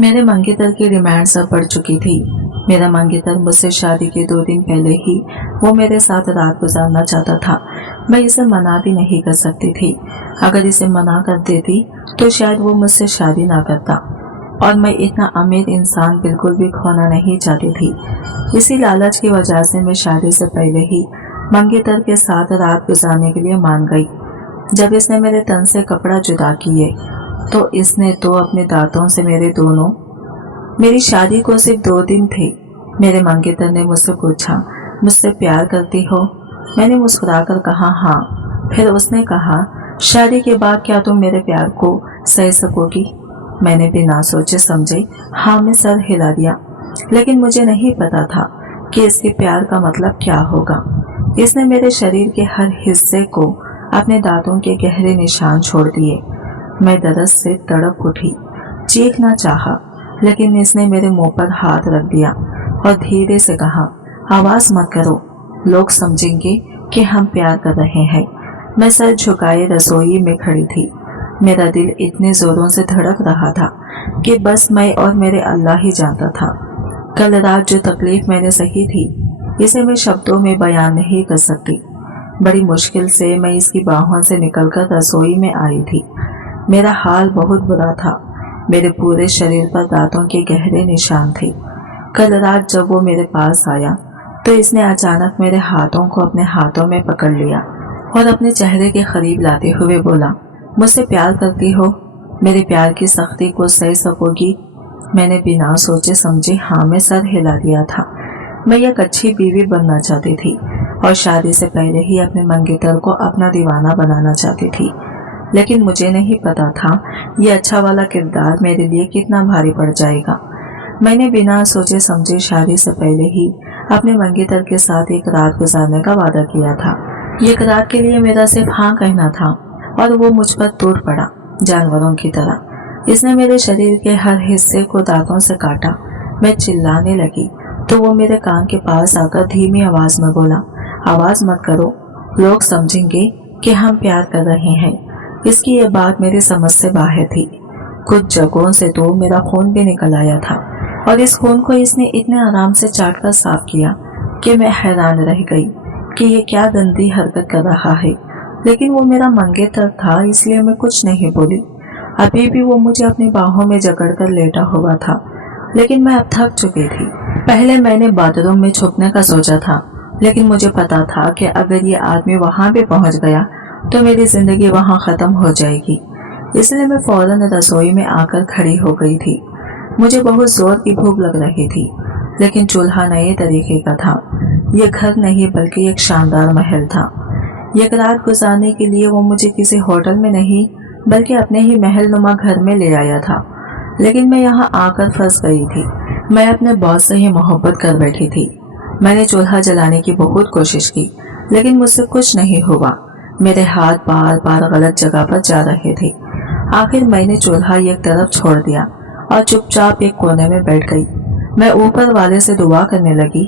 मेरे मंगेतर की डिमांड्स अब बढ़ चुकी थी। मेरा मंगेतर मुझसे शादी के 2 दिन पहले ही वो मेरे साथ रात गुजारना चाहता था। मैं इसे मना भी नहीं कर सकती थी। अगर इसे मना कर देती तो शायद वो मुझसे शादी ना करता, और मैं इतना अमीर इंसान बिल्कुल भी खोना नहीं चाहती थी। इसी लालच की वजह से मैं शादी से पहले ही मंगेतर के साथ रात गुजारने के लिए मान गई। जब इसने मेरे तन से कपड़ा जुदा किए तो इसने तो अपने दांतों से मेरी शादी को सिर्फ 2 दिन थे। मेरे मंगेतर ने मुझसे पूछा, मुझसे प्यार करती हो? मैंने मुस्कुराकर कहा हाँ। फिर उसने कहा, शादी के बाद क्या तुम मेरे प्यार को सह सकोगी? मैंने बिना सोचे समझे हाँ में सर हिला दिया, लेकिन मुझे नहीं पता था कि इसके प्यार का मतलब क्या होगा। इसने मेरे शरीर के हर हिस्से को अपने दांतों के गहरे निशान छोड़ दिए। मैं दर्द से तड़प उठी, चीखना चाहा, लेकिन इसने मेरे मुंह पर हाथ रख दिया और धीरे से कहा, आवाज मत करो, लोग समझेंगे कि हम प्यार कर रहे हैं। मैं सर झुकाए रसोई में खड़ी थी। मेरा दिल इतने जोरों से धड़क रहा था कि बस मैं और मेरे अल्लाह ही जानता था। कल रात जो तकलीफ मैंने सही थी, इसे मैं शब्दों में बयान नहीं कर सकती। बड़ी मुश्किल से मैं इसकी बाहों से निकलकर रसोई में आई थी। मेरा हाल बहुत बुरा था। मेरे पूरे शरीर पर दांतों के गहरे निशान थे। कल रात जब वो मेरे पास आया तो इसने अचानक मेरे हाथों को अपने हाथों में पकड़ लिया और अपने चेहरे के करीब लाते हुए बोला, मुझसे प्यार करती हो? मेरे प्यार की सख्ती को सह सकोगी? मैंने बिना सोचे समझे हाँ में सर हिला दिया था। मैं एक अच्छी बीवी बनना चाहती थी और शादी से पहले ही अपने मंगेतर को अपना दीवाना बनाना चाहती थी, लेकिन मुझे नहीं पता था ये अच्छा वाला किरदार मेरे लिए कितना भारी पड़ जाएगा। मैंने बिना सोचे समझे शादी से पहले ही अपने मंगेतर के साथ एक रात गुजारने का वादा किया था। एक रात के लिए मेरा सिर्फ हाँ कहना था और वो मुझ पर टूट पड़ा जानवरों की तरह। इसने मेरे शरीर के हर हिस्से को दांतों से काटा। मैं चिल्लाने लगी तो वो मेरे कान के पास आकर धीमी आवाज में बोला, आवाज मत करो, लोग समझेंगे कि हम प्यार कर रहे हैं। इसकी ये बात मेरी समझ से बाहर थी। कुछ जगहों से तो मेरा खून भी निकल आया था और इस खून को इसने इतने आराम से चाट कर साफ किया कि मैं हैरान रह गई कि ये क्या गंदी हरकत कर रहा है। लेकिन वो मेरा मंगेतर था, इसलिए मैं कुछ नहीं बोली। अभी भी वो मुझे अपनी बाहों में जकड़ कर लेटा हुआ था, लेकिन मैं अब थक चुकी थी। पहले मैंने बाथरूम में छुपने का सोचा था, लेकिन मुझे पता था कि अगर ये आदमी वहां भी पहुंच गया तो मेरी जिंदगी वहां खत्म हो जाएगी। इसलिए मैं फौरन रसोई में आकर खड़ी हो गई थी। मुझे बहुत जोर की भूख लग रही थी, लेकिन चूल्हा नए तरीके का था। यह घर नहीं बल्कि एक शानदार महल था। एक रात गुजारने के लिए वो मुझे किसी होटल में नहीं बल्कि अपने ही महल नुमा घर में ले आया था, लेकिन मैं यहाँ आकर फंस गई थी। मैं अपने बॉस से ही मोहब्बत कर बैठी थी। मैंने चूल्हा जलाने की बहुत कोशिश की, लेकिन मुझसे कुछ नहीं हुआ। मेरे हाथ बार बार गलत जगह पर जा रहे थे। आखिर मैंने चूल्हा एक तरफ छोड़ दिया और चुपचाप एक कोने में बैठ गई। मैं ऊपर वाले से दुआ करने लगी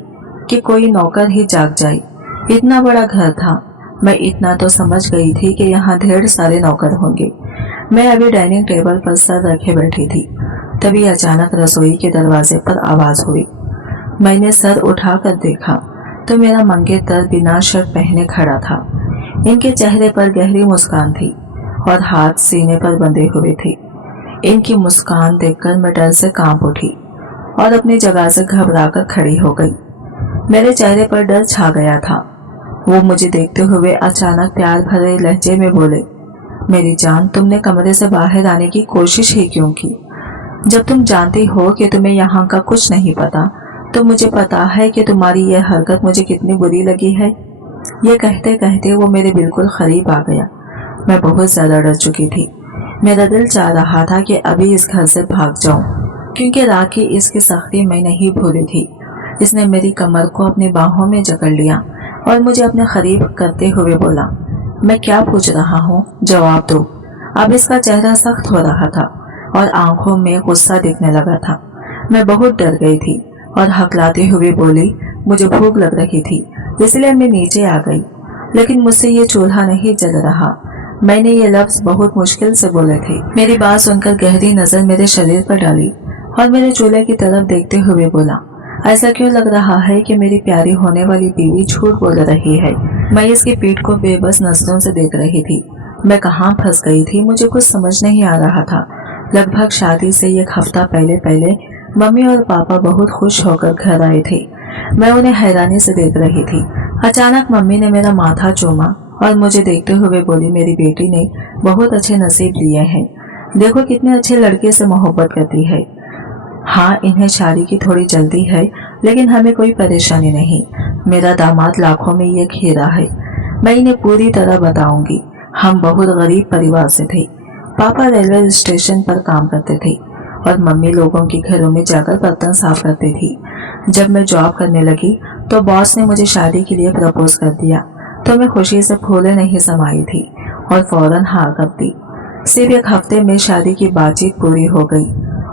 कि कोई नौकर ही जाग जाए। इतना बड़ा घर था, मैं इतना तो समझ गई थी कि यहाँ ढेर सारे नौकर होंगे। मैं अभी डाइनिंग टेबल पर सर रखे बैठी थी, तभी अचानक रसोई के दरवाजे पर आवाज हुई। मैंने सर उठाकर देखा तो मेरा मंगेतर बिना शर्ट पहने खड़ा था। इनके चेहरे पर गहरी मुस्कान थी और हाथ सीने पर बंधे हुए थे। इनकी मुस्कान देखकर मैं डर से कांप उठी और अपनी जगह से घबराकर खड़ी हो गई। मेरे चेहरे पर डर छा गया था। वो मुझे देखते हुए अचानक प्यार भरे लहजे में बोले, मेरी जान, तुमने कमरे से बाहर आने की कोशिश ही क्यों की? जब तुम जानती हो कि तुम्हें यहाँ का कुछ नहीं पता, तो मुझे पता है कि तुम्हारी यह हरकत मुझे कितनी बुरी लगी है। ये कहते कहते वो मेरे बिल्कुल करीब आ गया। मैं बहुत ज्यादा डर चुकी थी। मेरा दिल चाह रहा था कि अभी इस घर से भाग जाऊं, क्योंकि रात की इसकी सख्ती मैं नहीं भूली थी। इसने मेरी कमर को अपनी बाहों में जकड़ लिया और मुझे अपने करीब करते हुए बोला, मैं क्या पूछ रहा हूँ, जवाब दो। अब इसका चेहरा सख्त हो रहा था और आंखों में गुस्सा दिखने लगा था। मैं बहुत डर गई थी और हकलाते हुए बोली, मुझे भूख लग रही थी, इसलिए मैं नीचे आ गई, लेकिन मुझसे ये चूल्हा नहीं जल रहा। मैंने ये लफ्ज बहुत मुश्किल से बोले थे। मेरी बात सुनकर गहरी नजर मेरे शरीर पर डाली और मेरे चूल्हे की तरफ देखते हुए बोला, ऐसा क्यों लग रहा है कि मेरी प्यारी होने वाली बीवी झूठ बोल रही है। मैं इसकी पीठ को बेबस नजरों से देख रही थी। मैं कहाँ फंस गई थी, मुझे कुछ समझ नहीं आ रहा था। लगभग शादी से एक हफ्ता पहले मम्मी और पापा बहुत खुश होकर घर आए थे। मैं उन्हें हैरानी से देख रही थी। अचानक मम्मी ने मेरा माथा चूमा और मुझे देखते हुए बोली, मेरी बेटी ने बहुत अच्छे नसीब लिए हैं। देखो कितने अच्छे लड़के से मोहब्बत करती है। हाँ, इन्हें शादी की थोड़ी जल्दी है, लेकिन हमें कोई परेशानी नहीं। मेरा दामाद लाखों में एक हीरा है। मैं इन्हें पूरी तरह बताऊंगी। हम बहुत गरीब परिवार से थे। पापा रेलवे स्टेशन पर काम करते थे और मम्मी लोगों के घरों में जाकर बर्तन साफ करती थी। जब मैं जॉब करने लगी तो बॉस ने मुझे शादी के लिए प्रपोज कर दिया, तो मैं खुशी से फूले नहीं समाई थी और फौरन हाँ कर दी। सिर्फ एक हफ्ते में शादी की बातचीत पूरी हो गई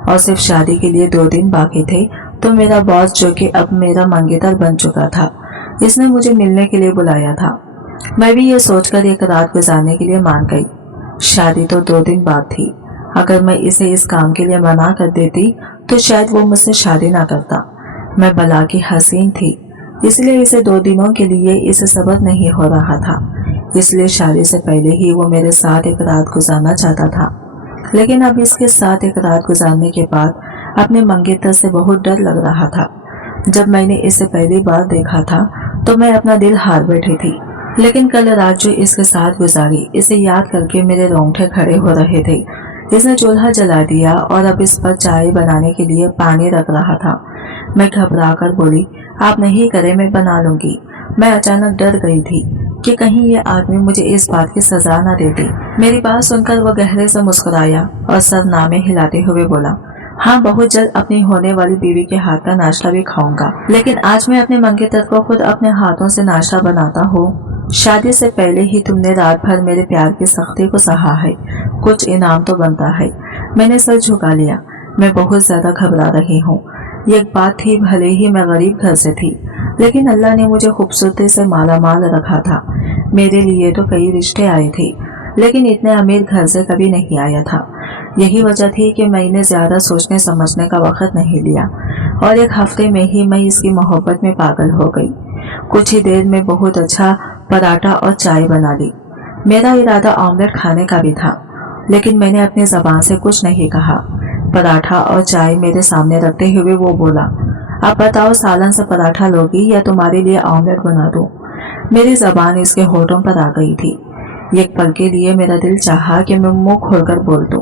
और सिर्फ शादी के लिए 2 दिन बाकी थे तो मेरा बॉस, जो कि अब मेरा मंगेतर बन चुका था, इसने मुझे मिलने के लिए बुलाया था। मैं भी ये सोचकर एक रात गुजारने के लिए मान गई। शादी तो 2 दिन बाद थी। अगर मैं इसे इस काम के लिए मना कर देती तो शायद वो मुझसे शादी ना करता। मैं भला की हसीन थी, इसलिए इसे 2 दिनों के लिए इसे सब्र नहीं हो रहा था। इसलिए शादी से पहले ही वो मेरे साथ एक रात गुजारना चाहता था। लेकिन अब इसके साथ एक रात गुजारने के बाद अपने मंगेतर से बहुत डर लग रहा था। जब मैंने इसे पहली बार देखा था तो मैं अपना दिल हार बैठी थी, लेकिन कल रात जो इसके साथ गुजारी, इसे याद करके मेरे रोंगटे खड़े हो रहे थे। इसने चूल्हा जला दिया और अब इस पर चाय बनाने के लिए पानी रख रहा था। मैं घबराकर बोली, आप नहीं करे, मैं बना लूंगी। मैं अचानक डर गई थी कि कहीं ये आदमी मुझे इस बात की सजा न दे दे। मेरी बात सुनकर वह गहरे से मुस्कुराया और सर नामे हिलाते हुए बोला, हाँ, बहुत जल्द अपनी होने वाली बीवी के हाथ का नाश्ता भी खाऊंगा, लेकिन आज मैं अपने मंगेतर को खुद अपने हाथों से नाश्ता बनाता हूँ। शादी से पहले ही तुमने रात भर मेरे प्यार की सख्ती को सहा है, कुछ इनाम तो बनता है। मैंने सर झुका लिया। मैं बहुत ज्यादा घबरा रही हूँ। एक बात थी, भले ही मैं गरीब घर से थी, लेकिन अल्लाह ने मुझे खूबसूरती से माला माल रखा था। मेरे लिए तो कई रिश्ते आए थे, लेकिन इतने अमीर घर से कभी नहीं आया था। यही वजह थी कि मैंने ज्यादा सोचने समझने का वक्त नहीं लिया और एक हफ्ते में ही मैं इसकी मोहब्बत में पागल हो गई। कुछ ही देर में बहुत अच्छा पराठा और चाय बना ली। मेरा इरादा ऑमलेट खाने का भी था, लेकिन मैंने अपनी जबान से कुछ नहीं कहा। पराठा और चाय मेरे सामने रखते हुए वो बोला, आप बताओ, सालन से पराठा लोगी या तुम्हारे लिए ऑमलेट बना दूं? मेरी जबान इसके होठों पर आ गई थी। एक पल के लिए मेरा दिल चाहा कि मैं मुंह खोलकर बोल दूं,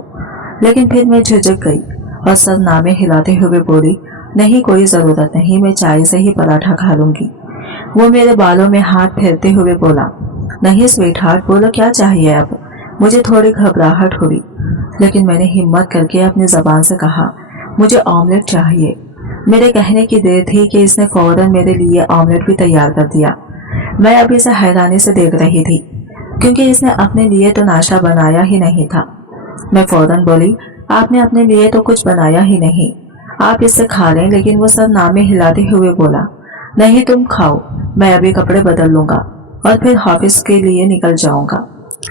लेकिन फिर मैं झिझक गई और सर नामे हिलाते हुए बोली, नहीं, कोई जरूरत नहीं, मैं चाय से ही पराठा खा लूंगी। वो मेरे बालों में हाथ फेरते हुए बोला, नहीं स्वीटहार्ट, बोलो क्या चाहिए अब? मुझे थोड़ी घबराहट हुई, लेकिन मैंने हिम्मत करके अपनी जबान से कहा, मुझे ऑमलेट चाहिए। मेरे कहने की देर थी कि इसने फौरन मेरे लिए ऑमलेट भी तैयार कर दिया। मैं अभी इसे हैरानी से देख रही थी, क्योंकि इसने अपने लिए तो नाश्ता बनाया ही नहीं था। मैं फौरन बोली, आपने अपने लिए तो कुछ बनाया ही नहीं, आप इससे खा लें। लेकिन वो सर नामे हिलाते हुए बोला, नहीं, तुम खाओ, मैं अभी कपड़े बदल लूंगा और फिर ऑफिस के लिए निकल जाऊंगा।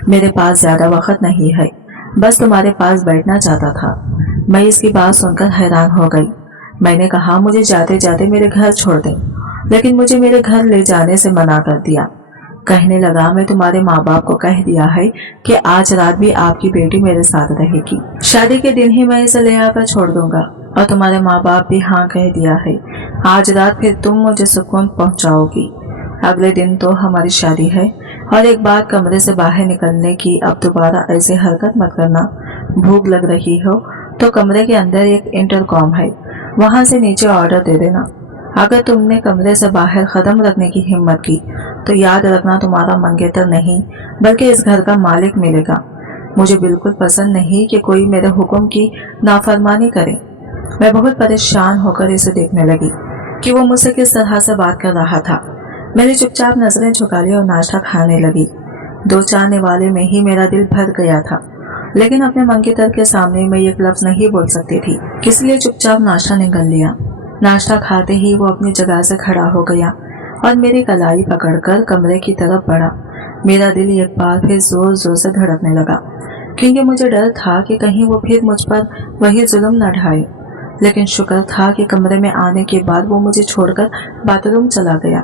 मेरे पास ज्यादा वक्त नहीं है, बस तुम्हारे पास बैठना चाहता था। मैं इसकी बात सुनकर हैरान हो गई। मैंने कहा, मुझे जाते जाते मेरे घर छोड़ दें, लेकिन मुझे मेरे घर ले जाने से मना कर दिया। कहने लगा, मैं तुम्हारे माँ बाप को कह दिया है कि आज रात भी आपकी बेटी मेरे साथ रहेगी। शादी के दिन ही मैं इसे ले आकर छोड़ दूंगा और तुम्हारे माँ बाप भी हाँ कह दिया है। आज रात फिर तुम मुझे सुकून पहुँचाओगी। अगले दिन तो हमारी शादी है। और एक बात, कमरे से बाहर निकलने की अब दोबारा ऐसी हरकत मत करना। भूख लग रही हो तो कमरे के अंदर एक इंटरकॉम है, वहां से नीचे ऑर्डर दे देना। अगर तुमने कमरे से बाहर कदम रखने की हिम्मत की तो याद रखना, तुम्हारा मंगेतर नहीं बल्कि इस घर का मालिक मिलेगा। मुझे बिल्कुल पसंद नहीं कि कोई मेरे हुक्म की नाफरमानी करे। मैं बहुत परेशान होकर इसे देखने लगी कि वो मुझसे किस तरह से बात कर रहा था। मैंने चुपचाप नजरें झुका ली और नाश्ता खाने लगी। 2 चाहने वाले में ही मेरा दिल भर गया था, लेकिन अपने मंगेतर के सामने मैं एक लफ्ज नहीं बोल सकती थी, इसलिए चुपचाप नाश्ता निगल लिया। नाश्ता खाते ही वो अपनी जगह से खड़ा हो गया और मेरी कलाई पकड़कर कमरे की तरफ बढ़ा। मेरा दिल एक बार फिर जोर जोर से धड़कने लगा, क्योंकि मुझे डर था कि कहीं वो फिर मुझ पर वही जुल्म न ढाए। लेकिन शुक्र था कि कमरे में आने के बाद वो मुझे छोड़कर बाथरूम चला गया।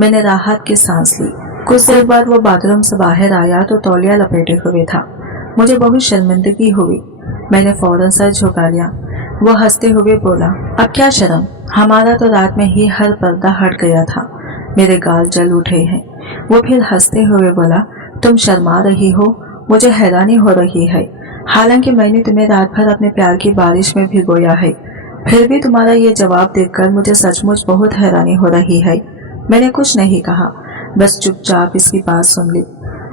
मैंने राहत की सांस ली। कुछ देर बाद वो बाथरूम से बाहर आया तो तौलिया लपेटे हुए था। मुझे बहुत शर्मिंदगी हुई। मैंने फौरन सर झुका लिया। वो हंसते हुए बोला, अब क्या शर्म, हमारा तो रात में ही हर पर्दा हट गया था। मेरे गाल जल उठे हैं। वो फिर हंसते हुए बोला, तुम शर्मा रही हो, मुझे हैरानी हो रही है। हालांकि मैंने तुम्हें रात भर अपने प्यार की बारिश में भिगोया है, फिर भी तुम्हारा ये जवाब देखकर मुझे सचमुच बहुत हैरानी हो रही है। मैंने कुछ नहीं कहा, बस चुपचाप इसकी बात सुन ली।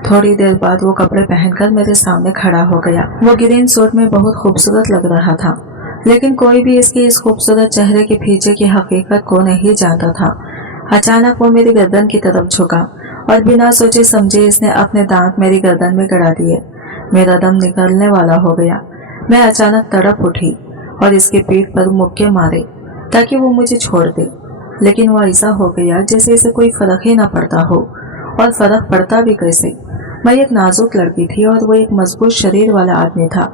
थोड़ी देर बाद वो कपड़े पहनकर मेरे सामने खड़ा हो गया। वो ग्रीन सूट में बहुत खूबसूरत लग रहा था, लेकिन कोई भी इसके इस खूबसूरत चेहरे के पीछे की हकीकत को नहीं जानता था। अचानक वो मेरी गर्दन की तरफ झुका और बिना सोचे समझे इसने अपने दांत मेरी गर्दन में गड़ा दिए। मेरा दम निकलने वाला हो गया। मैं अचानक तड़प उठी और इसके पीठ पर मुक्के मारे ताकि वो मुझे छोड़ दे, लेकिन वो ऐसा हो गया जैसे इसे कोई फर्क ही ना पड़ता हो। और फर्क पड़ता भी कैसे? मैं एक नाजुक लड़की थी और वो एक मजबूत शरीर वाला आदमी था।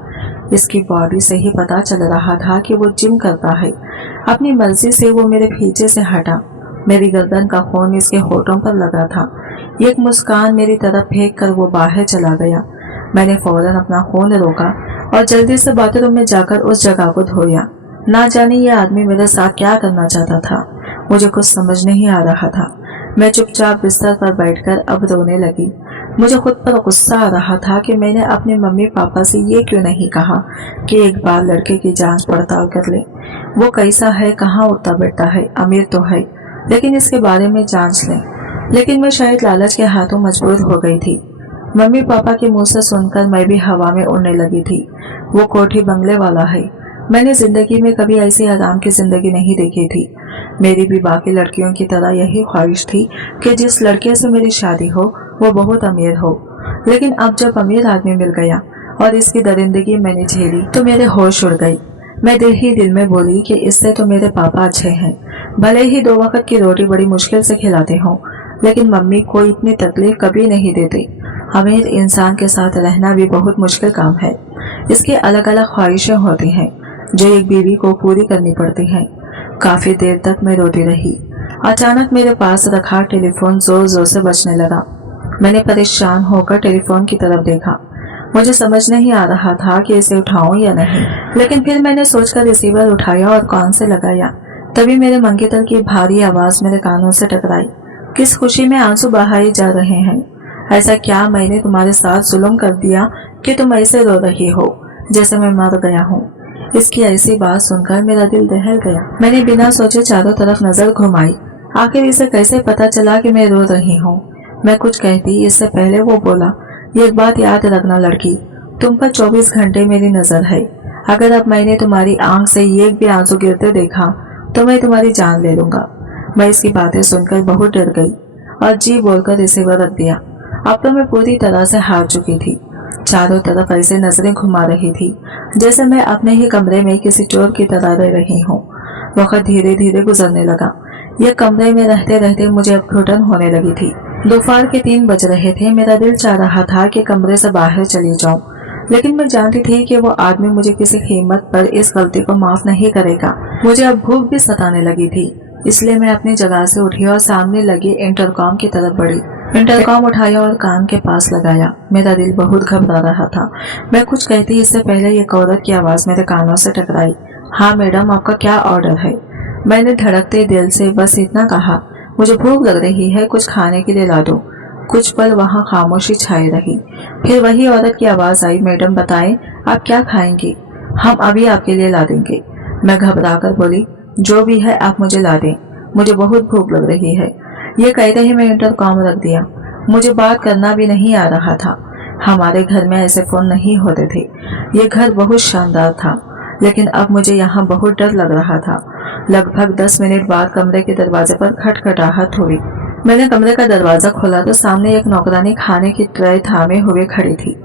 इसकी बॉडी से ही पता चल रहा था कि वो जिम करता है। अपनी मर्जी से वो मेरे पीछे से हटा। मेरी गर्दन का खून इसके होठों पर लगा था। एक मुस्कान मेरी तरफ फेंक कर वो बाहर चला गया। मैंने फौरन अपना खून रोका और जल्दी से बाथरूम में जाकर उस जगह को धोया। ना जाने ये आदमी मेरे साथ क्या करना चाहता था, मुझे कुछ समझ नहीं आ रहा था। मैं चुपचाप बिस्तर पर बैठकर अब रोने लगी। मुझे खुद पर गुस्सा आ रहा था कि मैंने अपने मम्मी पापा से ये क्यों नहीं कहा कि एक बार लड़के की जांच पड़ताल कर ले। वो कैसा है, कहाँ उठता बैठता है, अमीर तो है, लेकिन इसके बारे में जांच लें। लेकिन मैं शायद लालच के हाथों मजबूर हो गई थी। मम्मी पापा के मुंह से सुनकर मैं भी हवा में उड़ने लगी थी। वो कोठी बंगले वाला है। मैंने जिंदगी में कभी ऐसी आराम की जिंदगी नहीं देखी थी। मेरी भी बाकी लड़कियों की तरह यही ख्वाहिश थी कि जिस लड़के से मेरी शादी हो वो बहुत अमीर हो। लेकिन अब जब अमीर आदमी मिल गया और इसकी दरिंदगी मैंने झेली तो मेरे होश उड़ गई। मैं दिल ही दिल में बोली कि इससे तो मेरे पापा अच्छे हैं, भले ही 2 वक्त की रोटी बड़ी मुश्किल से खिलाते हों, लेकिन मम्मी को इतनी तकलीफ कभी नहीं देती। अमीर इंसान के साथ रहना भी बहुत मुश्किल काम है। इसकी अलग अलग ख्वाहिशें होती हैं जो एक बीवी को पूरी करनी पड़ती हैं। काफी देर तक मैं रोती रही। अचानक मेरे पास रखा टेलीफोन जोर जोर से बजने लगा। मैंने परेशान होकर टेलीफोन की तरफ देखा। मुझे समझ नहीं आ रहा था कि इसे उठाऊं या नहीं, लेकिन फिर मैंने सोचकर रिसीवर उठाया और कान से लगाया। तभी मेरे मंगेतर की भारी आवाज मेरे कानों से टकराई। किस खुशी में आंसू बहाए जा रहे हैं? ऐसा क्या मैंने तुम्हारे साथ जुल्म कर दिया कि तुम ऐसे रो रही हो जैसे मैं मर गया हूँ? इसकी ऐसी बात सुनकर मेरा दिल दहल गया। मैंने बिना सोचे चारों तरफ नजर घुमाई। आखिर इसे कैसे पता चला कि मैं रो रही हूँ? मैं कुछ कहती इससे पहले वो बोला, एक बात याद रखना लड़की, तुम पर 24 घंटे मेरी नजर है। अगर अब मैंने तुम्हारी आंख से एक भी आंसू गिरते देखा तो मैं तुम्हारी जान ले लूंगा। मैं इसकी बातें सुनकर बहुत डर गई और जी बोलकर रिसीवर रख दिया। अब तो मैं पूरी तरह से हार चुकी थी। चारों तरफ ऐसे नजरें घुमा रही थी जैसे मैं अपने ही कमरे में किसी चोर की तरह रह रही हूँ। वक्त धीरे धीरे गुजरने लगा। यह कमरे में रहते रहते मुझे अब घुटन होने लगी थी। दोपहर के 3 बज रहे थे। मेरा दिल चाह रहा था कि कमरे से बाहर चली जाऊं, लेकिन मैं जानती थी कि वो आदमी मुझे किसी कीमत पर इस गलती को माफ नहीं करेगा। मुझे अब भूख भी सताने लगी थी, इसलिए मैं अपनी जगह से उठी और सामने लगी इंटरकॉम की तरफ बढ़ी। इंटरकॉम उठाया और कान के पास लगाया। मेरा दिल बहुत घबरा रहा था। मैं कुछ कहती इससे पहले एक औरत की आवाज मेरे कानों से टकराई। हाँ मैडम, आपका क्या ऑर्डर है? मैंने धड़कते दिल से बस इतना कहा, मुझे भूख लग रही है, कुछ खाने के लिए ला दो। कुछ पल वहाँ खामोशी छाई रही। फिर वही औरत की आवाज आई, मैडम बताएं आप क्या खाएंगी? हम अभी आपके लिए ला देंगे। मैं घबरा कर बोली, जो भी है आप मुझे ला दें, मुझे बहुत भूख लग रही है। ये कहते ही मैं इंटरकॉम रख दिया। मुझे बात करना भी नहीं आ रहा था। हमारे घर में ऐसे फोन नहीं होते थे। ये घर बहुत शानदार था, लेकिन अब मुझे यहाँ बहुत डर लग रहा था। लगभग 10 मिनट बाद कमरे के दरवाजे पर खटखटाहट हुई। मैंने कमरे का दरवाजा खोला तो सामने एक नौकरानी खाने की ट्रे थामे हुए खड़ी थी।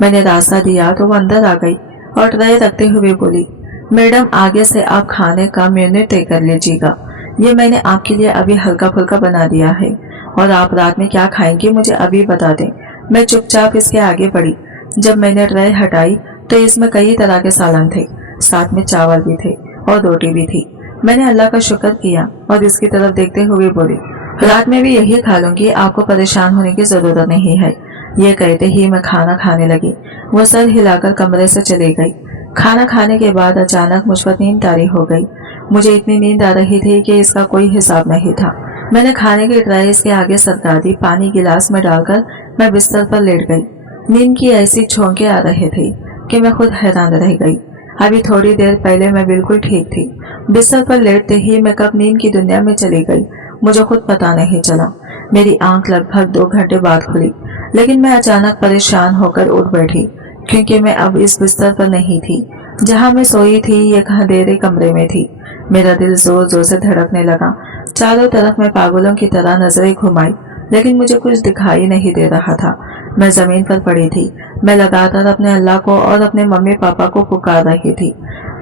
मैंने रास्ता दिया तो वो अंदर आ गई और ट्रे रखते हुए बोली, मैडम आगे से आप खाने का मेन्यू तय कर लीजिएगा। ये मैंने आपके लिए अभी हल्का फुल्का बना दिया है, और आप रात में क्या खाएंगे मुझे अभी बता दें। मैं चुपचाप इसके आगे बढ़ी। जब मैंने ट्रे हटाई तो इसमें कई तरह के सालन थे, साथ में चावल भी थे। और रोटी भी थी। मैंने अल्लाह का शुक्र किया और इसकी तरफ देखते हुए बोली, रात में भी यही खा लूंगी, आपको परेशान होने की जरूरत नहीं है। ये कहते ही मैं खाना खाने लगी। वो सर हिलाकर कमरे से चली गई। खाना खाने के बाद अचानक मुझ पर नींद तारी हो गई। मुझे इतनी नींद आ रही थी कि इसका कोई हिसाब नहीं था। मैंने खाने की ट्रे इसके आगे सरका दी। पानी गिलास में डालकर मैं बिस्तर पर लेट गई। नींद की ऐसी झोंके आ रहे थे कि मैं खुद हैरान रह गई। अभी थोड़ी देर पहले मैं बिल्कुल ठीक थी। बिस्तर पर लेटते ही मैं कब नींद की दुनिया में चली गई मुझे खुद पता नहीं चला। मेरी आंख लगभग 2 घंटे बाद खुली, लेकिन मैं अचानक परेशान होकर उठ बैठी, क्योंकि मैं अब इस बिस्तर पर नहीं थी जहां मैं सोई थी। एक अंधेरे कमरे में थी। मेरा दिल जोर जोर से धड़कने लगा। चारों तरफ मैं पागलों की तरह नजरें घुमाई, लेकिन मुझे कुछ दिखाई नहीं दे रहा था। मैं जमीन पर पड़ी थी। मैं लगातार अपने अल्लाह को और अपने मम्मी पापा को पुकार रही थी।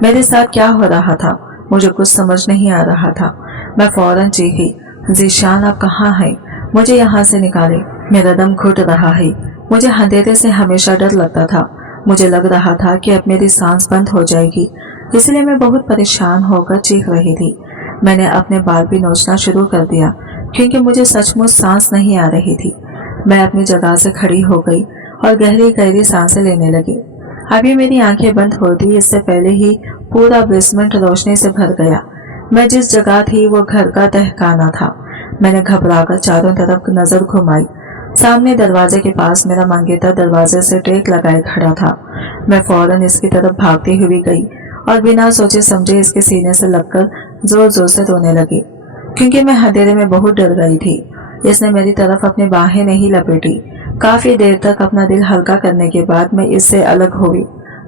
मेरे साथ क्या हो रहा था मुझे कुछ समझ नहीं आ रहा था। मैं फौरन चीखी, ज़ीशान आप कहाँ हैं? मुझे यहाँ से निकाले, मेरा दम घुट रहा है। मुझे अंधेरे से हमेशा डर लगता था। मुझे लग रहा था कि अब मेरी सांस बंद हो जाएगी, इसलिए मैं बहुत परेशान होकर चीख रही थी। मैंने अपने बाल भी नोचना शुरू कर दिया, क्योंकि मुझे सचमुच सांस नहीं आ रही थी। मैं अपनी जगह से खड़ी हो गई और गहरी गहरी सांसें लेने लगी। अभी मेरी आंखें बंद होती इससे पहले ही पूरा बेसमेंट रोशनी से भर गया। मैं जिस जगह थी वो घर का तहखाना था। मैंने घबराकर चारों तरफ नजर घुमाई। सामने दरवाजे के पास मेरा मंगेतर दरवाजे से टेक लगाए खड़ा था। मैं फौरन इसकी तरफ भागती हुई गई और बिना सोचे समझे इसके सीने से लगकर जोर जोर से रोने लगी, क्योंकि मैं अंधेरे में बहुत डर गई थी। इसने मेरी तरफ अपनी बाहें नहीं लपेटी। काफी देर तक अपना दिल हल्का करने के बाद मैं इससे अलग हुई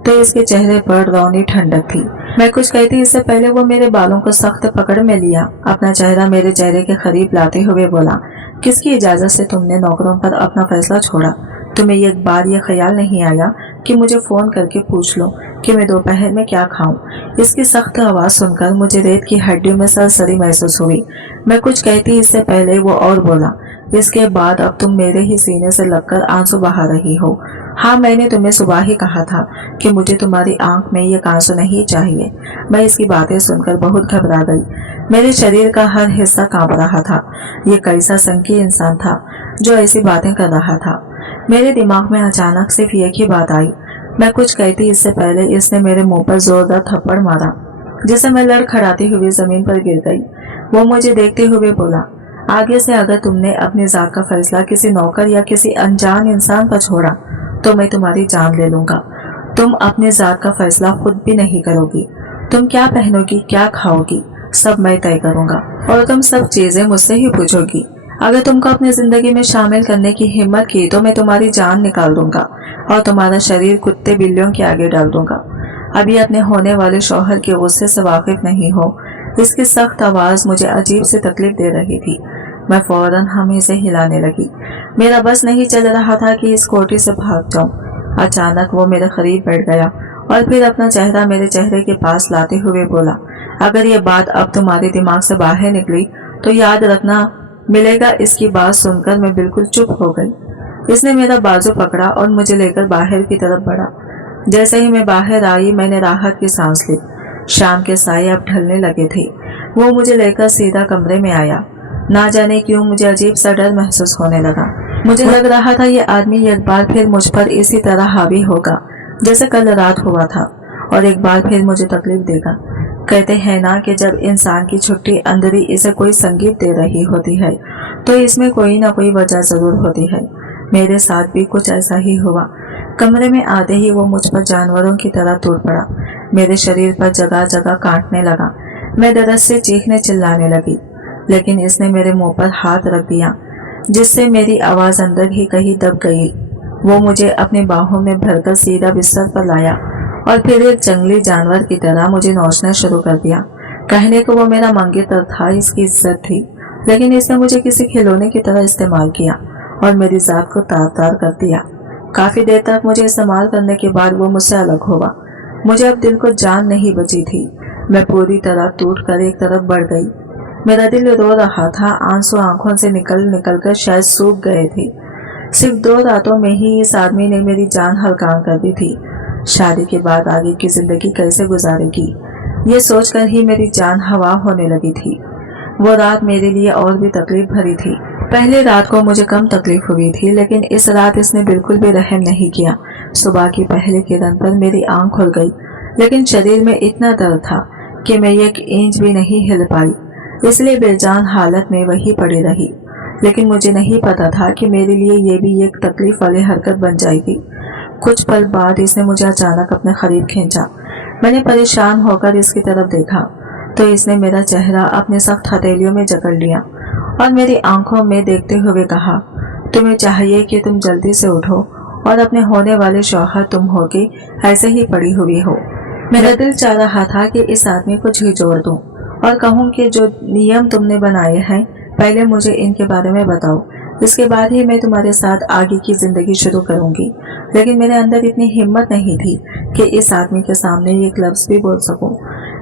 तो इसके चेहरे पर रौनी ठंडक थी। मैं कुछ कहती इससे पहले वो मेरे बालों को सख्त पकड़ में लिया। अपना चेहरा मेरे चेहरे के करीब लाते हुए बोला, किसकी इजाजत से तुमने नौकरों पर अपना फैसला छोड़ा? तुम्हें एक बार ये ख्याल नहीं आया कि मुझे फोन करके पूछ लो कि मैं दोपहर में क्या खाऊं? इसकी सख्त आवाज सुनकर मुझे रेत की हड्डियों में सरसरी महसूस हुई। मैं कुछ कहती इससे पहले वो और बोला, इसके बाद अब तुम मेरे ही सीने से लगकर आंसू बहा रही हो। हाँ, मैंने तुम्हें सुबह ही कहा था कि मुझे तुम्हारी आंख में ये आंसू नहीं चाहिए। मैं इसकी बातें सुनकर बहुत घबरा गई। मेरे शरीर का हर हिस्सा कांप रहा था। ये कैसा संकी इंसान था जो ऐसी बातें कर रहा था? मेरे दिमाग में अचानक सिर्फ एक ही बात आई। मैं कुछ कहती इससे पहले इसने मेरे मुंह पर जोरदार थप्पड़ मारा, जिसे मैं लड़खड़ाती हुई जमीन पर गिर गई। वो मुझे देखते हुए बोला, आगे से अगर तुमने अपनी जात का फैसला किसी नौकर या किसी अनजान इंसान पर छोड़ा तो मैं तुम्हारी जान ले लूंगा। तुम अपनी जात का फैसला खुद भी नहीं करोगी। तुम क्या पहनोगी, क्या खाओगी, सब मैं तय करूंगा और तुम सब चीजें मुझसे ही पूछोगी। अगर तुमको अपनी जिंदगी में शामिल करने की हिम्मत की तो मैं तुम्हारी जान निकाल दूंगा और तुम्हारा शरीर कुत्ते बिल्लियों के आगे डाल दूंगा। अभी अपने होने वाले शौहर के गुस्से से वाकिफ नहीं हो। इसकी सख्त आवाज मुझे अजीब से तकलीफ दे रही थी। मैं फौरन हमेशा हिलाने लगी। मेरा बस नहीं चल रहा था कि इस कोठी से भाग जाऊं। अचानक वो मेरे करीब बैठ गया और फिर अपना चेहरा मेरे चेहरे के पास लाते हुए बोला, अगर ये बात अब तुम्हारे दिमाग से बाहर निकली तो याद रखना मिलेगा। इसकी बात सुनकर मैं बिल्कुल चुप हो गई। इसने मेरा बाजू पकड़ा और मुझे लेकर बाहर की तरफ बढ़ा। जैसे ही मैं बाहर आई मैंने राहत की सांस ली। शाम के साए अब ढलने लगे थे। वो मुझे लेकर सीधा कमरे में आया। ना जाने क्यों मुझे अजीब सा डर महसूस होने लगा। मुझे लग रहा था ये आदमी एक बार फिर मुझ पर इसी तरह हावी होगा जैसे कल रात हुआ था और एक बार फिर मुझे तकलीफ देगा। कहते हैं ना कि जब इंसान की छुट्टी अंदरी इसे कोई संगीत दे रही होती है तो इसमें कोई ना कोई वजह जरूर होती है। मेरे साथ भी कुछ ऐसा ही हुआ। कमरे में आते ही वो मुझ पर जानवरों की तरह टूट पड़ा। मेरे शरीर पर जगह जगह काटने लगा। मैं दर्द से चीखने चिल्लाने लगी, लेकिन इसने मेरे मुंह पर हाथ रख दिया, जिससे मेरी आवाज अंदर ही कहीं दब गई। वो मुझे अपनी बाहों में भरकर सीधा बिस्तर पर लाया और फिर एक जंगली जानवर की तरह मुझे नोचना शुरू कर दिया। कहने को वो मेरा मंगेतर था, इसकी इज्जत थी, लेकिन इसने मुझे किसी खिलौने की तरह इस्तेमाल किया और मेरी जात को तार तार कर दिया। काफी देर तक मुझे इस्तेमाल करने के बाद वो मुझसे अलग हुआ। मुझे अब दिल को जान नहीं बची थी। मैं पूरी तरह टूट कर एक तरफ बढ़ गई। मेरा दिल रो रहा था। आंसू आंखों से निकल निकल कर शायद सूख गए थे। सिर्फ 2 रातों में ही इस आदमी ने मेरी जान हल्का कर दी थी। शादी के बाद आगे की जिंदगी कैसे गुजारेगी? ये सोचकर ही मेरी जान हवा होने लगी थी। वो रात मेरे लिए और भी तकलीफ भरी थी। पहली रात को मुझे कम तकलीफ हुई थी, लेकिन इस रात इसने बिल्कुल भी रहम नहीं किया। सुबह की पहली किरण पर मेरी आंख खुल गई, लेकिन शरीर में इतना दर्द था कि मैं एक इंच भी नहीं हिल पाई, इसलिए बेजान हालत में वही पड़ी रही। लेकिन मुझे नहीं पता था कि मेरे लिए ये भी एक तकलीफ वाली हरकत बन जाएगी। कुछ पल बाद इसने मुझे अचानक अपने करीब खींचा। मैंने परेशान होकर इसकी तरफ देखा तो इसने मेरा चेहरा अपने सख्त हथेलियों में जकड़ लिया और मेरी आंखों में देखते हुए कहा, तुम्हें चाहिए कि तुम जल्दी से उठो और अपने होने वाले शौहर तुम होके ऐसे ही पड़ी हुई हो। मेरा दिल चाह रहा था कि इस आदमी को झिझोड़ दूं और कहूं कि जो नियम तुमने बनाए हैं पहले मुझे इनके बारे में बताओ, इसके बाद ही मैं तुम्हारे साथ आगे की जिंदगी शुरू करूंगी। लेकिन मेरे अंदर इतनी हिम्मत नहीं थी कि इस आदमी के सामने एक लफ्ज भी बोल सकूं।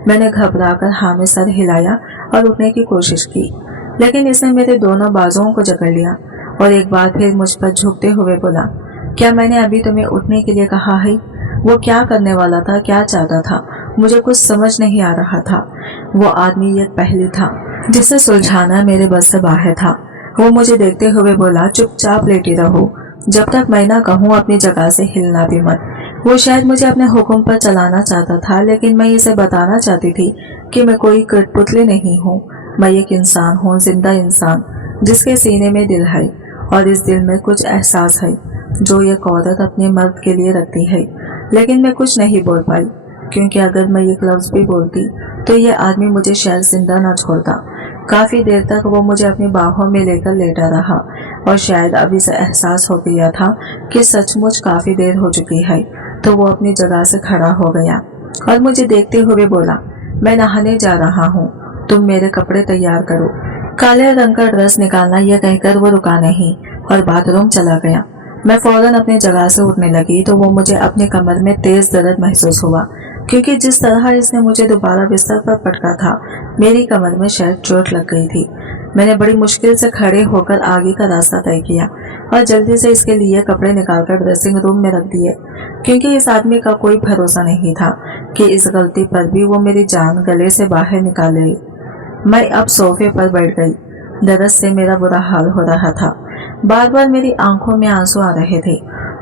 मैंने घबराकर हाँ में सर हिलाया और उठने की कोशिश की, लेकिन इसने मेरे दोनों बाजुओं को जकड़ लिया और एक बार फिर मुझ पर झुकते हुए बोला, क्या मैंने अभी तुम्हें उठने के लिए कहा है? वो क्या करने वाला था, क्या चाहता था, मुझे कुछ समझ नहीं आ रहा था। वो आदमी एक पहेली था जिसे सुलझाना मेरे बस से बाहर था। वो मुझे देखते हुए बोला, चुपचाप लेटी रहो, जब तक मैं ना कहूँ अपनी जगह से हिलना भी मत। वो शायद मुझे अपने हुक्म पर चलाना चाहता था, लेकिन मैं इसे बताना चाहती थी कि मैं कोई कठपुतली नहीं हूँ। मैं एक इंसान हूँ, जिंदा इंसान, जिसके सीने में दिल है और इस दिल में कुछ एहसास है जो एक औरत अपने मर्द के लिए रखती है। लेकिन मैं कुछ नहीं बोल पाई, क्योंकि अगर मैं एक लफ्ज भी बोलती तो ये आदमी मुझे शायद जिंदा न छोड़ता। काफी देर तक वो मुझे अपनी बाहों में लेकर लेटा रहा और शायद अब इसे एहसास हो गया था कि सचमुच काफी देर हो चुकी है, तो वो अपनी जगह से खड़ा हो गया और मुझे देखते हुए बोला, मैं नहाने जा रहा हूँ, तुम मेरे कपड़े तैयार करो। काले रंग का ड्रेस निकालना यह कहकर वो रुका नहीं और बाथरूम चला गया। मैं फौरन अपनी जगह से उठने लगी तो वो मुझे अपने कमर में तेज दर्द महसूस हुआ, क्योंकि जिस तरह इसने मुझे दोबारा बिस्तर पर पटका था मेरी कमर में शायद चोट लग गई थी। मैंने बड़ी मुश्किल से खड़े होकर आगे का रास्ता तय किया और जल्दी से इसके लिए कपड़े निकालकर ड्रेसिंग रूम में रख दिए, क्योंकि इस आदमी का कोई भरोसा नहीं था कि इस गलती पर भी वो मेरी जान गले से बाहर निकाले। मैं अब सोफे पर बैठ गई। दर्द से मेरा बुरा हाल हो रहा था। बार बार मेरी आंखों में आंसू आ रहे थे।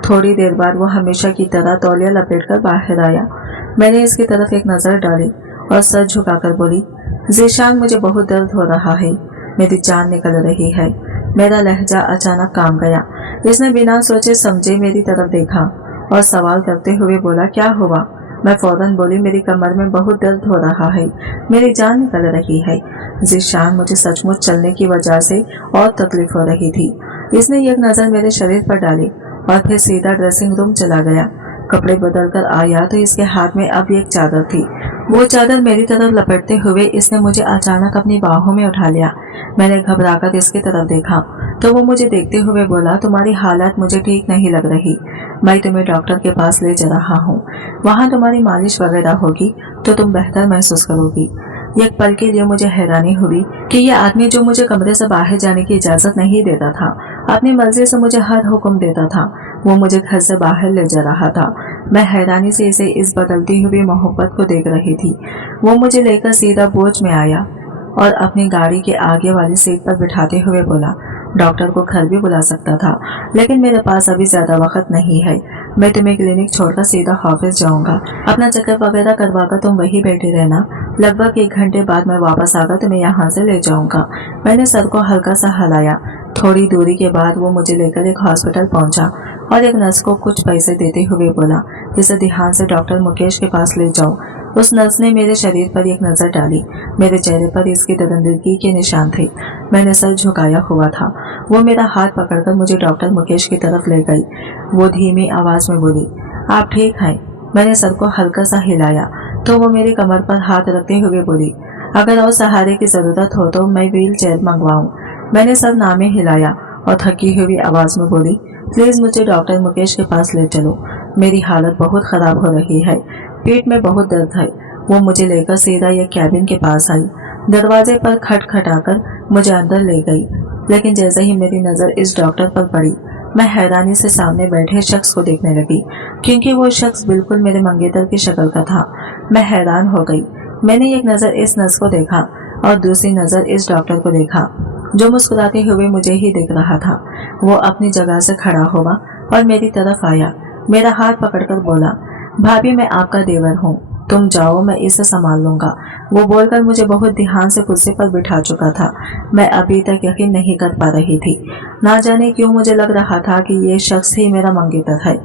थोड़ी देर बाद वो हमेशा की तरह तौलिया लपेटकर बाहर आया। मैंने इसकी तरफ एक नजर डाली और सर झुकाकर बोली, ज़ीशान, मुझे बहुत दर्द हो रहा है, मेरी जान निकल रही है। मेरा लहजा अचानक काम गया। इसने बिना सोचे समझे मेरी तरफ देखा और सवाल करते हुए बोला, क्या हुआ? मैं फौरन बोली, मेरी कमर में बहुत दर्द हो रहा है, मेरी जान निकल रही है। ज़ीशान, मुझे सचमुच चलने की वजह से और तकलीफ हो रही थी। इसने एक नज़र मेरे शरीर पर डाली और फिर सीधा ड्रेसिंग रूम चला गया। कपड़े बदल कर आया तो इसके हाथ में अब एक चादर थी। वो चादर मेरी तरफ लपेटते हुए इसने मुझे अचानक अपनी बाहों में उठा लिया। मैंने घबराकर इसकी तरफ देखा तो वो मुझे देखते हुए बोला, तुम्हारी हालत मुझे ठीक नहीं लग रही, मैं तुम्हें डॉक्टर के पास ले जा रहा हूँ, वहाँ तुम्हारी मालिश वगैरह होगी तो तुम बेहतर महसूस करोगी। एक पल के लिए मुझे हैरानी हुई कि यह आदमी जो मुझे कमरे से बाहर जाने की इजाजत नहीं देता था, अपनी मर्जी से मुझे हर हुक्म देता था, वो मुझे घर से बाहर ले जा रहा था। मैं हैरानी से इसे इस बदलती हुई मोहब्बत को देख रही थी। वो मुझे लेकर सीधा बोझ में आया और अपनी गाड़ी के आगे वाली सीट पर बिठाते हुए बोला, डॉक्टर को घर भी बुला सकता था, लेकिन मेरे पास अभी ज्यादा वक्त नहीं है। मैं तुम्हें क्लिनिक छोड़कर सीधा ऑफिस जाऊंगा। अपना चेकअप वगैरह करवाकर तुम वहीं बैठे रहना। लगभग 1 घंटे बाद मैं वापस आकर तुम्हें यहाँ से ले जाऊंगा। मैंने सर को हल्का सा हिलाया। थोड़ी दूरी के बाद वो मुझे लेकर एक हॉस्पिटल पहुंचा और एक नर्स को कुछ पैसे देते हुए बोला, इसे ध्यान से डॉक्टर मुकेश के पास ले जाओ। उस नर्स ने मेरे शरीर पर एक नजर डाली। मेरे चेहरे पर इसकी दरिंदगी के निशान थे। मैंने सर झुकाया हुआ था। वो मेरा हाथ पकड़कर मुझे डॉक्टर मुकेश की तरफ ले गई। वो धीमी आवाज में बोली, आप ठीक हैं? मैंने सर को हल्का सा हिलाया तो वो मेरी कमर पर हाथ रखते हुए बोली, अगर और सहारे की जरूरत हो तो मैं व्हील चेयर मंगवाऊं। मैंने सर नामे हिलाया और थकी हुई आवाज में बोली, प्लीज मुझे डॉक्टर मुकेश के पास ले चलो, मेरी हालत बहुत खराब हो रही है, पेट में बहुत दर्द है। वो मुझे लेकर सीधा एक कैबिन के पास आई। दरवाजे पर खटखटाकर मुझे अंदर ले गई, लेकिन जैसे ही मेरी नजर इस डॉक्टर पर पड़ी, मैं हैरानी से सामने बैठे शख्स को देखने लगी, क्योंकि वो शख्स बिल्कुल मेरे मंगेतर की शक्ल का था। मैं हैरान हो गई मैंने एक नज़र इस नर्स को देखा और दूसरी नज़र इस डॉक्टर को देखा जो मुस्कुराते हुए मुझे ही देख रहा था। वो अपनी जगह से खड़ा हुआ और मेरी तरफ आया। मेरा हाथ पकड़कर बोला, भाभी मैं आपका देवर हूँ, तुम जाओ, मैं इसे संभाल लूंगा। वो बोलकर मुझे बहुत ध्यान से कुर्सी पर बिठा चुका था। मैं अभी तक यकीन नहीं कर पा रही थी। ना जाने क्यों मुझे लग रहा था कि ये शख्स ही मेरा मंगेतर है,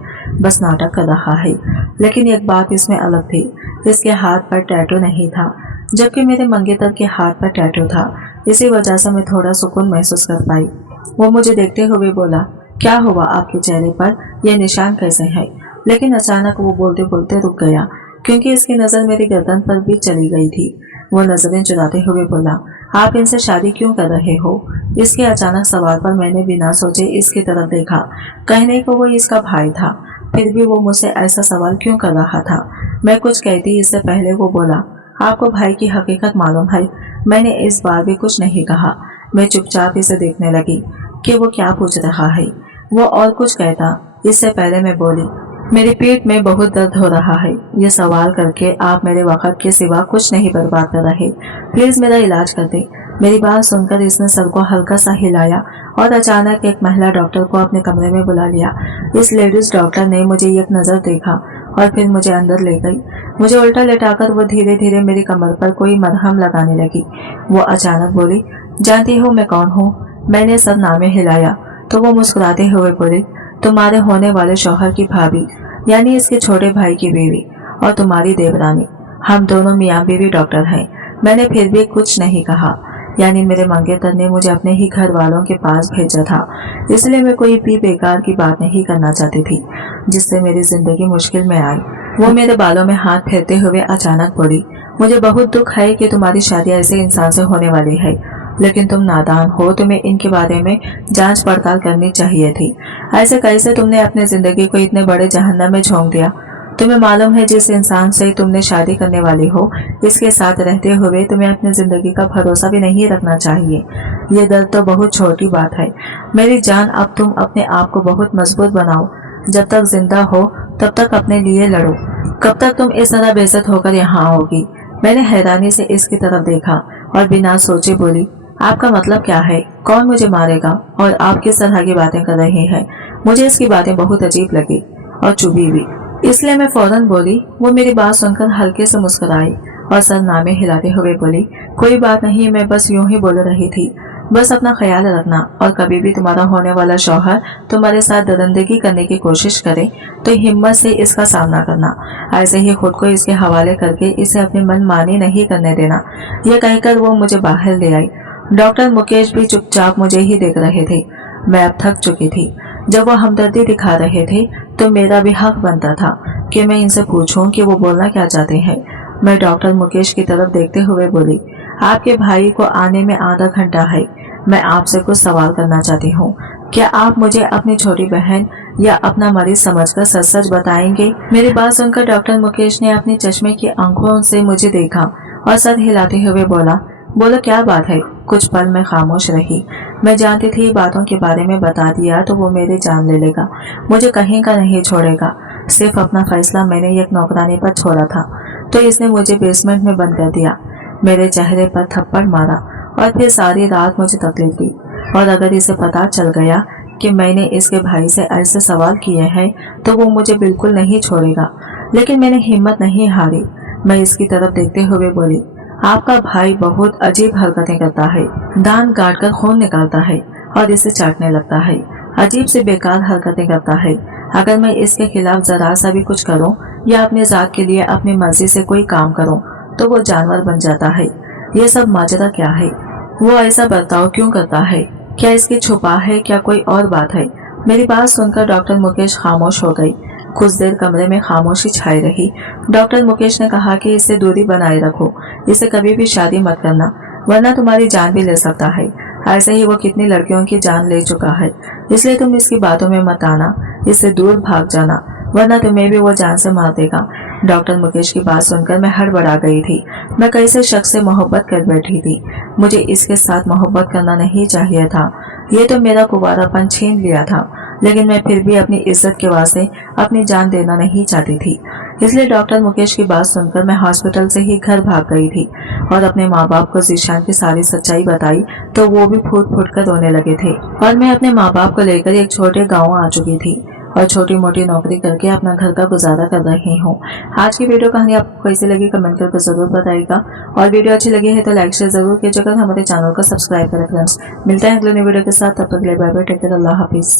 बस नाटक कर रहा है। लेकिन एक बात इसमें अलग थी, इसके हाथ पर टैटू नहीं था, जबकि मेरे मंगेतर के हाथ पर टैटू था। इसी वजह से मैं थोड़ा सुकून महसूस कर पाई। वो मुझे देखते हुए बोला, क्या हुआ आपके चेहरे पर, यह निशान कैसे है? लेकिन अचानक वो बोलते बोलते रुक गया, क्योंकि इसकी नज़र मेरी गर्दन पर भी चली गई थी। वो नजरें चुराते हुए बोला, आप इनसे शादी क्यों कर रहे हो? इसके अचानक सवाल पर मैंने बिना सोचे इसकी तरफ देखा। कहने को वो इसका भाई था, फिर भी वो मुझसे ऐसा सवाल क्यों कर रहा था? मैं कुछ कहती इससे पहले वो बोला, आपको भाई की हकीकत मालूम है? मैंने इस बार भी कुछ नहीं कहा। मैं चुपचाप इसे देखने लगी कि वो क्या पूछ रहा है। वो और कुछ कहता इससे पहले मैं बोली, मेरी पीठ में बहुत दर्द हो रहा है। ये सवाल करके आप मेरे वक्त के सिवा कुछ नहीं बर्बाद कर रहे। प्लीज मेरा इलाज कर दे। मेरी बात सुनकर इसने सर को हल्का सा हिलाया और अचानक एक महिला डॉक्टर को अपने कमरे में बुला लिया। इस लेडीज डॉक्टर ने मुझे एक नजर देखा और फिर मुझे अंदर ले गई। मुझे उल्टा लेटाकर वो धीरे धीरे मेरी कमर पर कोई मरहम लगाने लगी। वो अचानक बोली, जानती हो मैं कौन हूँ? मैंने सर नामे हिलाया तो वो मुस्कुराते हुए बोली, तुम्हारे होने वाले शौहर की भाभी, यानी इसके छोटे भाई की बीवी, और तुम्हारी देवरानी। हम दोनों मियाँ बीवी डॉक्टर हैं। मैंने फिर भी कुछ नहीं कहा, यानी मेरे मंगेतर ने मुझे अपने ही घर वालों के पास भेजा था, इसलिए मैं कोई भी बेकार की बात नहीं करना चाहती थी जिससे मेरी जिंदगी मुश्किल में आई। वो मेरे बालों में हाथ फेरते हुए अचानक बोली, मुझे बहुत दुख है कि तुम्हारी शादी ऐसे इंसान से होने वाली है, लेकिन तुम नादान हो, तुम्हें इनके बारे में जांच पड़ताल करनी चाहिए थी। ऐसे कैसे तुमने अपने जिंदगी को इतने बड़े जहन्नम में झोंक दिया? तुम्हें मालूम है जिस इंसान से तुमने शादी करने वाली हो, इसके साथ रहते हुए तुम्हें अपनी जिंदगी का भरोसा भी नहीं रखना चाहिए। ये दर्द तो बहुत छोटी बात है मेरी जान। अब तुम अपने आप को बहुत मजबूत बनाओ। जब तक जिंदा हो तब तक अपने लिए लड़ो। कब तक तुम इस तरह बेइज्जत होकर यहाँ आओगी? मैंने हैरानी से इसकी तरफ देखा और बिना सोचे बोली, आपका मतलब क्या है? कौन मुझे मारेगा? और आप किस तरह की बातें कर रहे हैं? मुझे इसकी बातें बहुत अजीब लगी और चुभी भी, इसलिए मैं फौरन बोली। वो मेरी बात सुनकर हल्के से मुस्कुराई और सर नामे हिलाते हुए बोली, कोई बात नहीं, मैं बस यूं ही बोल रही थी। बस अपना ख्याल रखना, और कभी भी तुम्हारा होने वाला शौहर तुम्हारे साथ दरिंदगी करने की कोशिश करे तो हिम्मत से इसका सामना करना। ऐसे ही खुद को इसके हवाले करके इसे अपनी मनमानी नहीं करने देना। यह कहकर वो मुझे बाहर ले आई। डॉक्टर मुकेश भी चुपचाप मुझे ही देख रहे थे। मैं अब थक चुकी थी। जब वो हमदर्दी दिखा रहे थे तो मेरा भी हक बनता था कि मैं इनसे पूछूं कि वो बोलना क्या चाहते हैं। मैं डॉक्टर मुकेश की तरफ देखते हुए बोली, आपके भाई को आने में आधा घंटा है। मैं आपसे कुछ सवाल करना चाहती हूँ। क्या आप मुझे अपनी छोटी बहन या अपना मरीज समझकर सच सच बताएंगे? मेरी बात सुनकर डॉक्टर मुकेश ने अपनी चश्मे की आंखों से मुझे देखा और सर हिलाते हुए बोला, बोलो क्या बात है? कुछ पल में खामोश रही। मैं जानती थी बातों के बारे में बता दिया तो वो मेरी जान ले लेगा, मुझे कहीं का नहीं छोड़ेगा। सिर्फ अपना फैसला मैंने एक नौकरानी पर छोड़ा था तो इसने मुझे बेसमेंट में बंद कर दिया, मेरे चेहरे पर थप्पड़ मारा और फिर सारी रात मुझे तकलीफ दी। और अगर इसे पता चल गया कि मैंने इसके भाई से ऐसे सवाल किए हैं तो वो मुझे बिल्कुल नहीं छोड़ेगा। लेकिन मैंने हिम्मत नहीं हारी। मैं इसकी तरफ देखते हुए बोली, आपका भाई बहुत अजीब हरकतें करता है, दांत काट कर खून निकालता है और इसे चाटने लगता है। अजीब से बेकार हरकतें करता है। अगर मैं इसके खिलाफ जरा सा भी कुछ करूं या अपने जात के लिए अपनी मर्जी से कोई काम करूं तो वो जानवर बन जाता है। ये सब माजरा क्या है? वो ऐसा बर्ताव क्यों करता है? क्या इसकी छुपा है? क्या कोई और बात है? मेरी बात सुनकर डॉक्टर मुकेश खामोश हो गई। कुछ देर कमरे में खामोशी छाई रही। डॉक्टर मुकेश ने कहा कि इससे दूरी बनाए रखो, इसे कभी भी शादी मत करना वरना तुम्हारी जान भी ले सकता है। ऐसे ही वो कितनी लड़कियों की जान ले चुका है, इसलिए तुम इसकी बातों में मत आना, इससे दूर भाग जाना वरना तुम्हें भी वो जान से मार देगा। डॉक्टर मुकेश की बात सुनकर मैं हड़बड़ा गई थी। मैं कैसे शख्स से मोहब्बत कर बैठी थी। मुझे इसके साथ मोहब्बत करना नहीं चाहिए था। ये तो मेरा कुंवारापन छीन लिया था, लेकिन मैं फिर भी अपनी इज्जत के वास्ते अपनी जान देना नहीं चाहती थी। इसलिए डॉक्टर मुकेश की बात सुनकर मैं हॉस्पिटल से ही घर भाग गई थी और अपने माँ बाप को जीशान की सारी सच्चाई बताई तो वो भी फूट फूट कर रोने लगे थे। और मैं अपने माँ बाप को लेकर एक छोटे गाँव आ चुकी थी और छोटी मोटी नौकरी करके अपना घर का गुजारा कर रही हूँ। आज की वीडियो कहानी आपको कैसी लगी कमेंट करके जरूर बताइएगा और वीडियो अच्छी लगी है तो लाइक शेयर जरूर कीजिएगा। हमारे चैनल को सब्सक्राइब करें फ्रेंड्स। मिलते हैं अगले वीडियो के साथ, तब तक के लिए बाय बाय, टेक केयर, अल्लाह हाफिज।